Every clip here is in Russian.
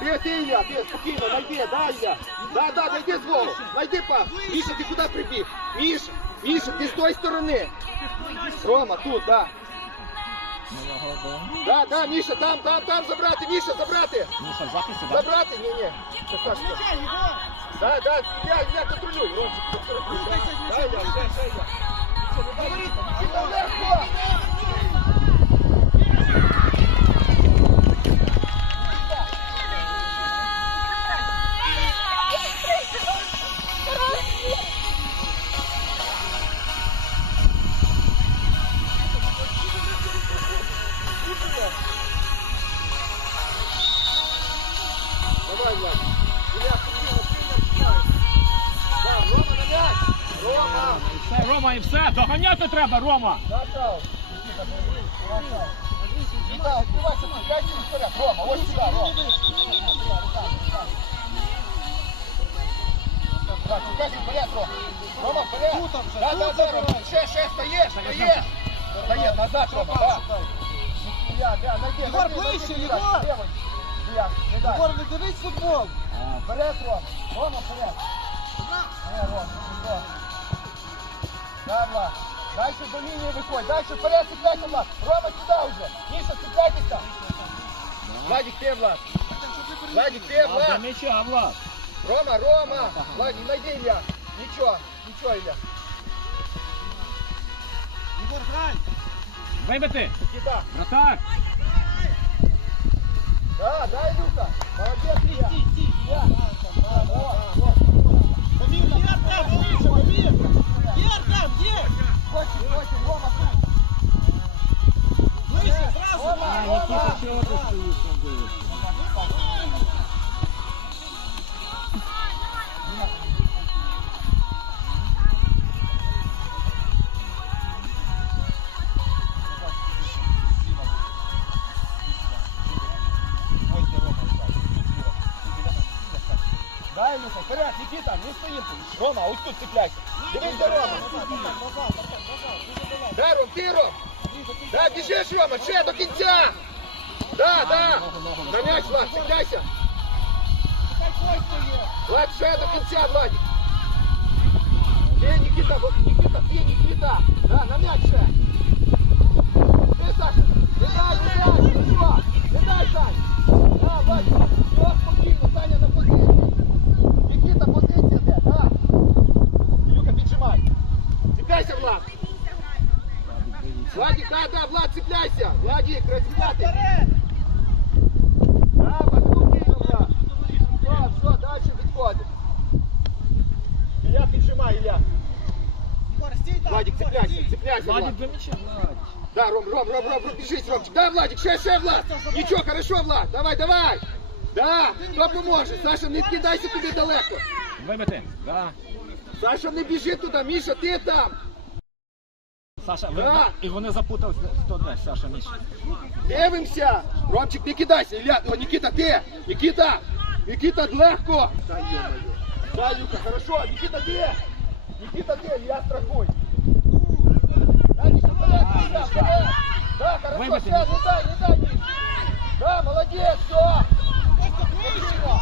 Ти, ти, Ілля, ти, спокійно, найди, дай, Ілля. Да, да, найди свого, найди пас. Міша, ти куди прибіг? Міша, Міша, ти з тої сторони. Рома, тут, да. Ми його б'ємо. Да, да, Міша, там, там, там забрати, Міша, забрати. Міша, в захисті, так? Забрати, ні, ні. Це Сашка. Да, да, Ілля, Ілля, контролюй, Ромчик, контролюй. Да, Ілля, ще, ще, Ілля. Ілля, легко. все. Доганяти треба, Рома. Натал. Натал. Вітал, відкривайся, цепляйся і вперед. Рома, ось сюди, Рома. Так, цепляйся вперед, Рома. Рома, вперед. Да, да, да, Рома. Ще, ще, стаєш, стаєш. Стає, назад, Рома, да. Я, я, найди, Єгор, найди, ближче, найди, Єгор. лівий. Я, не дай. Егор, не дивись футбол. Вперед, Ром. Рома, вперед. Не, Ром, не Да, Влад. Дальше до линии выходит. Дальше вперед цепляйся, Влад. Рома, сюда уже. Миша, цепляйтесь Владик, ты, Влад. Владик, ты, А, до Влад. м'яча, Влад. Рома, Рома. Владик, найди Илья. Ничего, ничего, Илья. Егор, грай. Вибити. Никита. Вратар. Да, да, Илюха. Молодец, Илья. Илья. Да, вот, вот. Дамир, є там, ближче, Дамир. Є там, є. Восемь, восемь, Рома, тут. Ближче, зразу. Рома, А, Рома. Нікіта, чого ти стоїш там дивишся? Дай, Илюха, вперед, Никита, не стоим. Рома, ось тут цепляйся. Дивись за Рома. Да, Ром, ти, Ром. Да, біжиш, Рома, ще до кінця. Да, да. На м'яч, Влад, цепляйся. Влад, ще до кінця, Владик. Ти, Никита, вот, Никита, ти, Никита. Да, на м'яч ще. Ти, Саша, не дай, не дай, хорошо. Не дай, Сань. Да, Владик, все спокійно, Саня на Влад. Владик, да, да, Влад, цепляйся. Владик, розвивати. Да, спокійно, Влад. Все, все, дальше відходить. Ілля, піджимай, Ілля. Егор. Владик, цепляйся, цепляйся, Влад. Владик, Да, Ром, Ром, Ром, Ром, Ром, бежись, Ромчик. Да, Владик, ще, ще, Влад. Нічого, хорошо, Влад. Давай, давай. Да, хто поможе? Саша, не кидайся туди далеко. Вибити. Да. Саша, не біжи туди, Міша, ти там. Саша, ви- Да. і вони запутались, хто де, Саша, Міша. Дивимося. Ромчик, не кидайся. Ілля, о, Нікіта, ти. Нікіта. Нікіта, легко. Да, ё-моё. Да, Люка, хорошо. Нікіта, ти. Нікіта, ти, я страхуй. Да, Нікіта, вперед, Міша, вперед. Да, хорошо, Вибити, все, не дай, не дай, Міша. Да, молодець, все. Спасибо.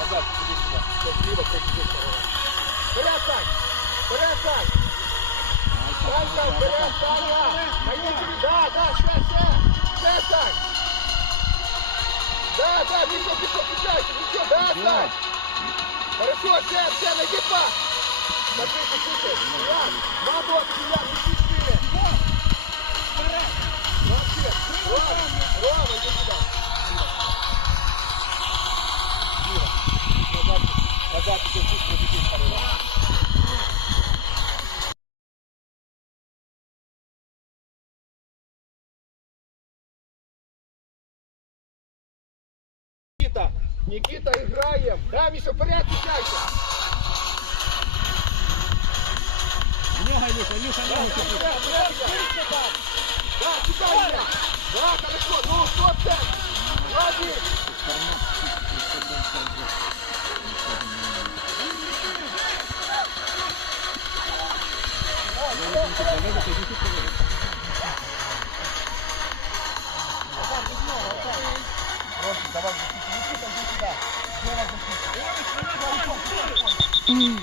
Назад, иди сюда. Кто зліва, кто здесь. Вперед, Сань! Вперед, Сань! Сань, Сань, вперед, Саня! Пойди тебе, да, да, ще, ще! Ще, Сань! Да, да, Миша, пішов, пішайся, нічого, да, Сань! Хорошо, все, все, найди пас! Смотри, слушай, Ильян, два доски, Ильян, неси шире! Молодец! Рома, Рома, Никита, Никита, играем! Да, Миша, порядке, давай, защити. Никита, иди сюда. Делай защиту. Андрій,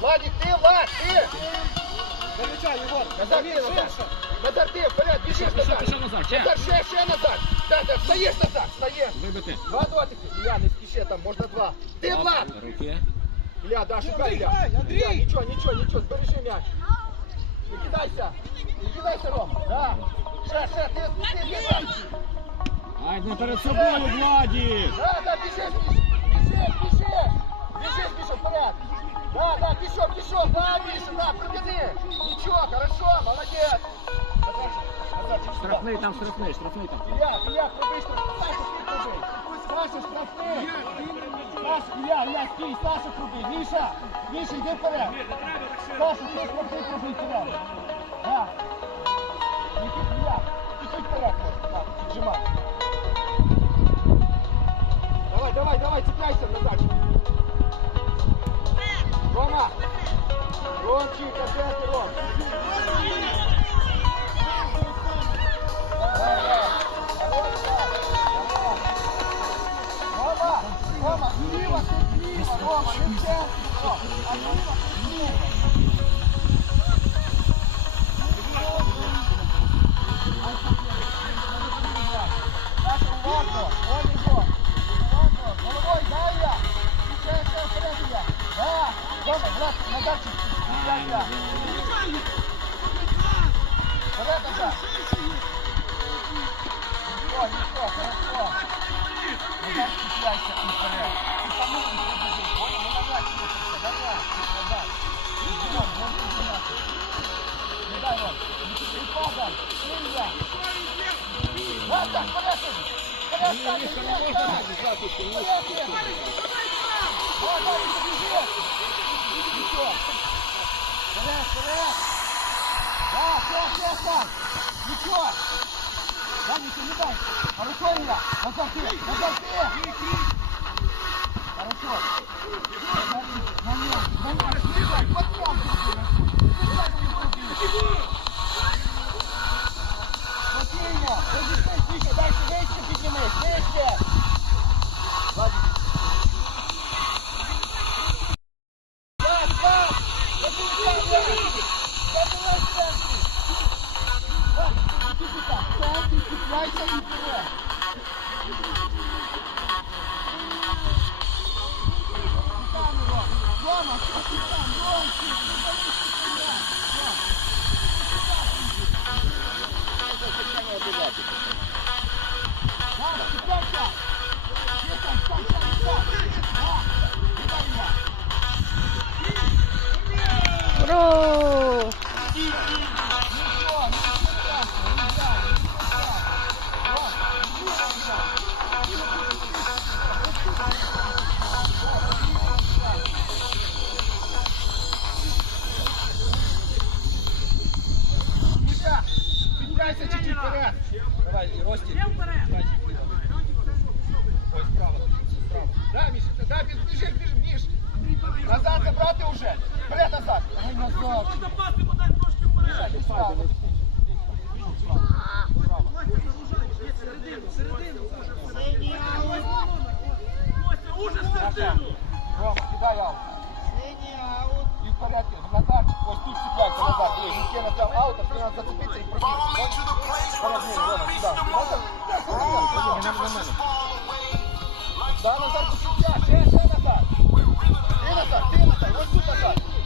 Владик, ты, Влад, ты! Замечай, Егор, назад, ты, назад. Назад ты, вперед, бежишь Пішов, назад. пішов назад, ще. Назад, ще, ще назад. Да, да, встаешь назад, встаешь. Вибити. Два дотики. Илья, не спеши, там можно два. Ты, Влад! Руки. Илья, да, шукай, Андрій, Илья. грай, Андрій! Илья, ничего, ничего, ничего, сбережи мяч. Не кидайся. Не кидайся, Ром. Да. Ше, ше, ты, ты, ты, Ай, не перед собою, Владі. Да, да, бежишь, бежишь, бежишь. Бежишь, Миша, вперед. Да, да, пешок, пешок, да, Миша, да, протяни. Ничего, хорошо, молодец. Штрафний там, штрафний, штрафний там. Илья, Илья, пробей, что Саша, пробей. Саша, Илья, Илья, стій, Саша, пробей. Миша, Миша, иди вперед. Саша, ты штрафный, пробей вперед. Да. Никита, Илья, чуть-чуть вперед, да, поджимай. Давай, давай, давай, цепляйся назад. Рома! Ромчик, опять Ром! Рома! Рома, слева, слева, Рома, не в центр! А слева, Да! Рома, Влад, назад чуть-чуть! Да, Илья! Вперед назад! Ничего, ничего, хорошо! Назад цепляйся и вперед! Ты саму не побежи, понял? Ну назад чувствуйся, давай, назад! Идем, вон ты нахуй! Не дай, Ром! Не падай! Илья! Да, да, вперед! Вперед, Ні, Саня, Мішка, не вперед, можна Саня! так зжати, що ні. Вперед, вперед! Давай, давай, побежи! Ничего! Вперед, вперед! Да, все, все, все! Ничего! Да, ничего, не дай! Хорошо, Илья! Назад ты! Назад ты! Хорошо! Назад ты! На нем! На нем! Илья, подъем! Можна пасти, подай трошки вперед. Середину, середину. Костя, уже середину. Рома, кидай аут. Синий аут. И в порядке, Назарчик, Кость, тут цепляйся, Назар. Ей, Нике набрал аут, а тебе надо зацепиться и пробить. Поразмей, Рома, сюда. Да, Назарчик, сюда. Честно, Назар. Ты, Назар, ты.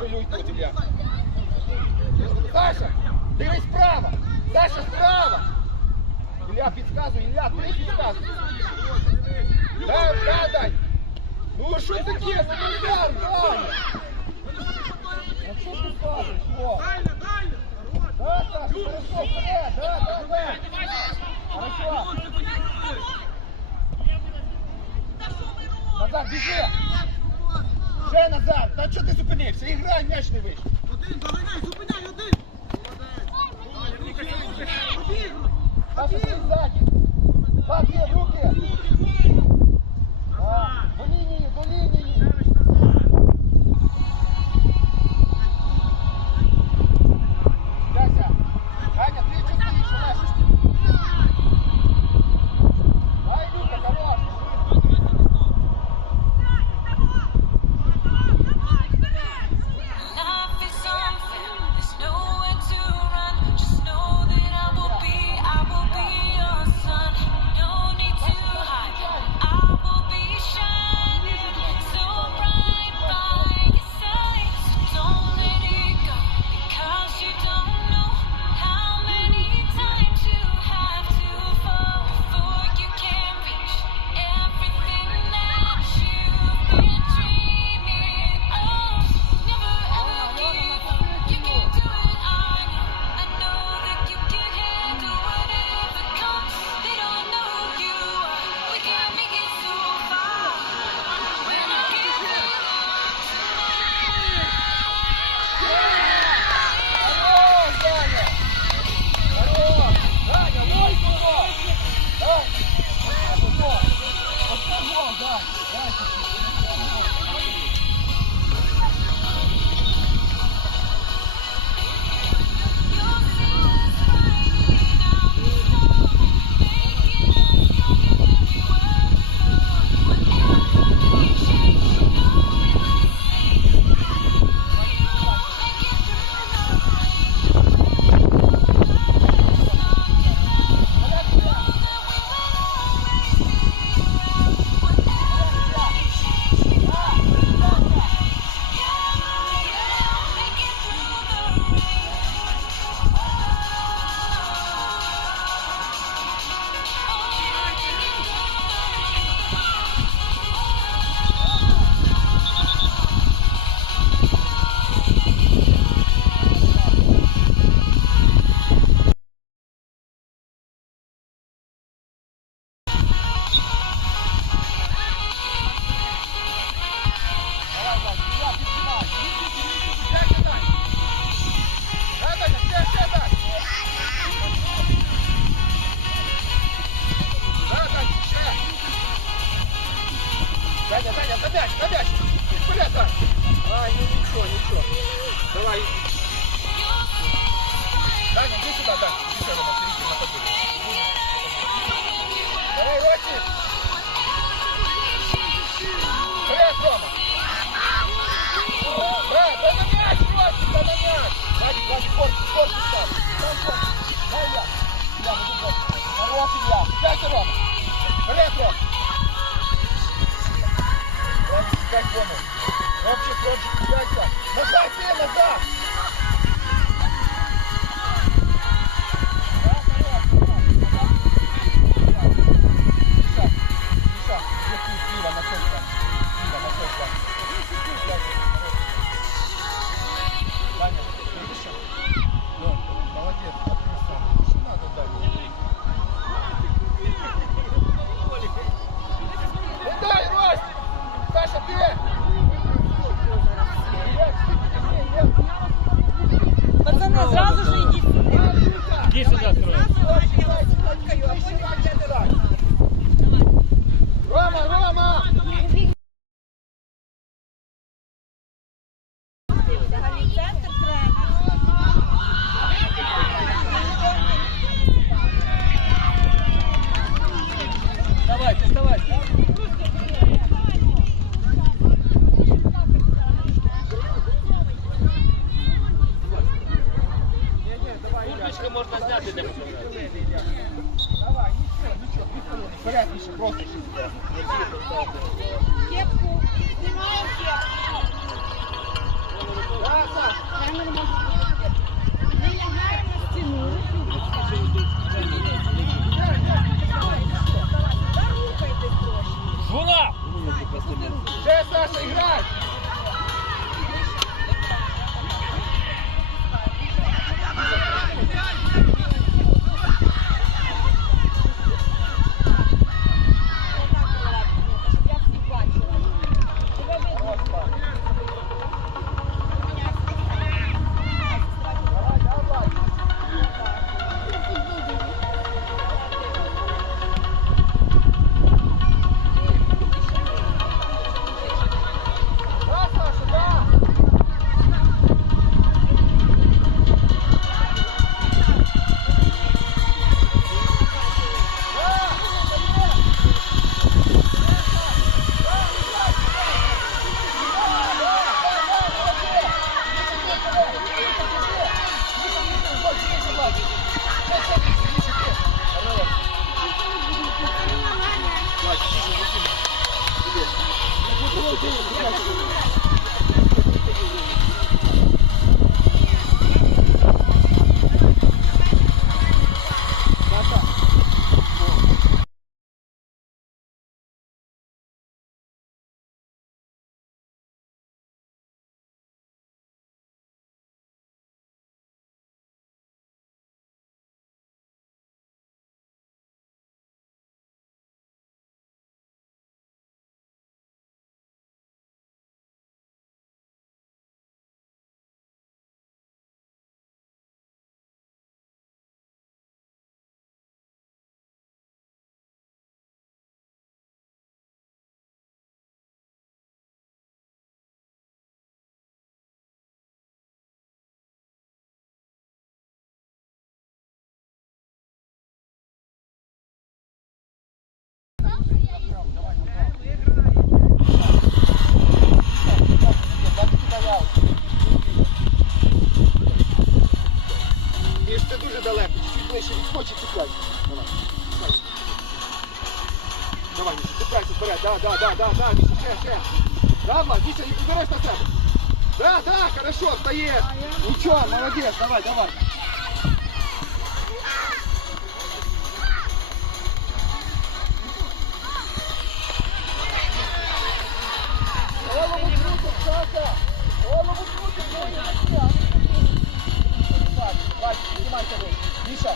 контролю йду тебя. Саша, дивись справа. Саша, справа. Илья, підказуй, Илья, ти підказуй. Да, да, дай. Ну що таке? Удар, дай. А що ти кажеш? О. Да, Саша, хорошо, вперед, э, да, да, да. Хорошо. Назад, бежи. Ще назад! Та чого ти зупинився? І грай, м'яч не вийшов! Один, доганяй, зупиняй, один! Молодець! Один! Один! Даня, иди сюда, Дань. Иди сюда, Рома, перейди на подбор. Давай, Ротик. Вперед, Рома. Брат, да на мяч, Ротик, да на мяч. Владик, Владик, корпус, корпус там. Там корпус. Дай я. Я буду корпус. Хорош, Илья. Дайте, Рома. Вперед, Ром. Ромчик, как понял? Ромчик, Ромчик, пятся. Назад, ты, назад. Thank you. Давай. Давай, Міша, цепляйся вперед. Да, да, да, да, да, Міша, ще, ще. Давай, Міша, не підбереш на себе. Да, да, хорошо, встаєш. Нічого, молодець, давай, давай. Голову крутим, Саша! Голову крутим, ноги на себя, а ну крути. Так, Вадик, поднимайся выше. Миша,